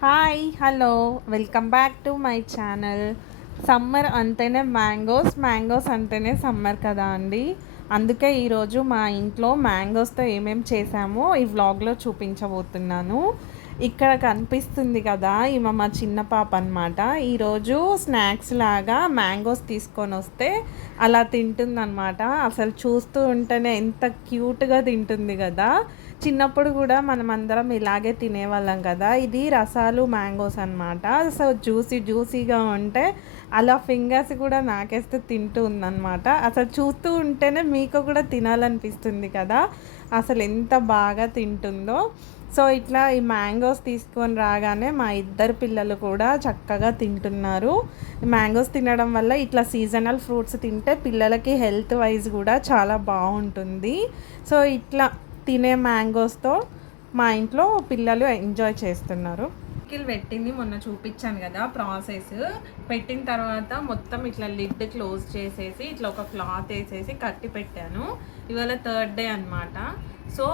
Hi hello welcome back to my channel. Summer అంటేనే mangoes అంటేనే summer కదా అండి. అందుకే ఈరోజు మా ఇంట్లో మ్యాంగోస్తో ఏమేమి చేసామో ఈ వ్లాగ్లో చూపించబోతున్నాను. ఇక్కడ కనిపిస్తుంది కదా, ఈమె మా చిన్న పాప అనమాట. ఈరోజు స్నాక్స్ లాగా మ్యాంగోస్ తీసుకొని వస్తే అలా తింటుందన్నమాట. అసలు చూస్తూ ఉంటేనే ఎంత క్యూట్గా తింటుంది కదా. చిన్నప్పుడు కూడా మనం అందరం ఇలాగే తినేవాళ్ళం కదా. ఇది రసాలు మ్యాంగోస్ అనమాట. సో జ్యూసీగా ఉంటే అలా ఫింగర్స్ కూడా నాకేస్తే తింటూ ఉందన్నమాట. అసలు చూస్తూ ఉంటేనే మీకు కూడా తినాలనిపిస్తుంది కదా. అసలు ఎంత బాగా తింటుందో. సో ఇట్లా ఈ మ్యాంగోస్ తీసుకొని రాగానే మా ఇద్దరు పిల్లలు కూడా చక్కగా తింటున్నారు. మ్యాంగోస్ తినడం వల్ల ఇట్లా సీజనల్ ఫ్రూట్స్ తింటే పిల్లలకి హెల్త్ వైజ్ కూడా చాలా బాగుంటుంది. సో ఇట్లా తినే మ్యాంగోస్తో మా ఇంట్లో పిల్లలు ఎంజాయ్ చేస్తున్నారు. పికిల్ పెట్టింది మొన్న చూపించాను కదా ప్రాసెస్. పెట్టిన తర్వాత మొత్తం ఇట్లా లిడ్ క్లోజ్ చేసేసి ఇట్లా ఒక క్లాత్ వేసేసి కట్టి పెట్టాను. ఇవాళ థర్డ్ డే అనమాట. సో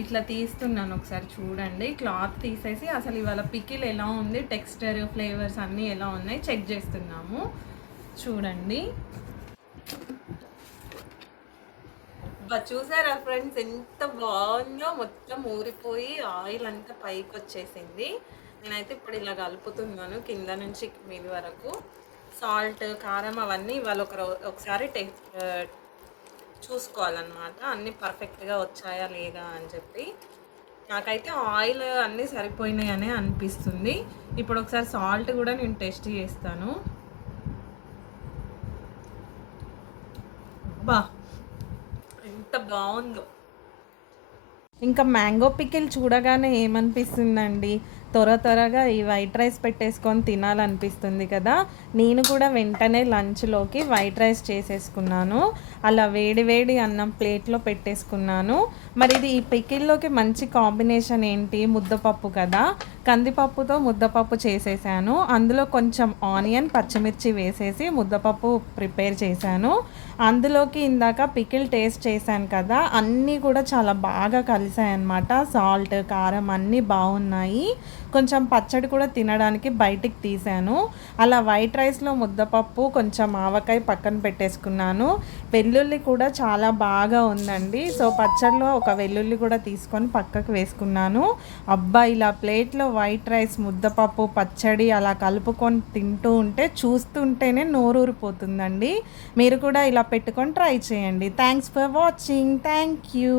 ఇట్లా తీస్తున్నాను, ఒకసారి చూడండి. క్లాత్ తీసేసి అసలు ఇవాళ పికిల్ ఎలా ఉంది, టెక్స్చర్ ఫ్లేవర్స్ అన్నీ ఎలా ఉన్నాయి చెక్ చేస్తున్నాము. చూడండి. చూసారా ఫ్రెండ్స్, ఎంత బాగుందో. మొత్తం ఊరిపోయి ఆయిల్ అంతా పైకి వచ్చేసింది. నేనైతే ఇప్పుడు ఇలా కలుపుతున్నాను కింద నుంచి మీది వరకు. సాల్ట్ కారం అవన్నీ ఇవాళ ఒకసారి చూసుకోవాలన్నమాట, అన్నీ పర్ఫెక్ట్గా వచ్చాయా లేదా అని చెప్పి. నాకైతే ఆయిల్ అన్నీ సరిపోయినాయనే అనిపిస్తుంది. ఇప్పుడు ఒకసారి సాల్ట్ కూడా నేను టెస్ట్ చేస్తాను. బా ఎంత బాగుందో. ఇంకా మ్యాంగో పికిల్ చూడగానే ఏమనిపిస్తుందండి, త్వరగా ఈ వైట్ రైస్ పెట్టేసుకొని తినాలనిపిస్తుంది కదా. నేను కూడా వెంటనే లంచ్లోకి వైట్ రైస్ చేసేసుకున్నాను. అలా వేడి అన్నం ప్లేట్లో పెట్టేసుకున్నాను. మరి ఇది ఈ పికిల్లోకి మంచి కాంబినేషన్ ఏంటి, ముద్దపప్పు కదా. కందిపప్పుతో ముద్దపప్పు చేసేసాను. అందులో కొంచెం ఆనియన్ పచ్చిమిర్చి వేసేసి ముద్దపప్పు ప్రిపేర్ చేశాను. అందులోకి ఇందాక పికిల్ టేస్ట్ చేశాను కదా, అన్నీ కూడా చాలా బాగా కలిసాయన్నమాట. సాల్ట్ కారం అన్నీ బాగున్నాయి. కొంచెం పచ్చడి కూడా తినడానికి బయటికి తీసాను. అలా వైట్ రైస్లో ముద్దపప్పు కొంచెం ఆవకాయ పక్కన పెట్టేసుకున్నాను. వెల్లుల్లి కూడా చాలా బాగా ఉందండి. సో పచ్చడిలో ఒక వెల్లుల్లి కూడా తీసుకొని పక్కకు వేసుకున్నాను. అబ్బా, ఇలా ప్లేట్లో వైట్ రైస్ ముద్దపప్పు పచ్చడి అలా కలుపుకొని తింటూ ఉంటే చూస్తుంటేనే నోరూరిపోతుందండి. మీరు కూడా ఇలా పెట్టుకొని ట్రై చేయండి. Thanks for watching. Thank you.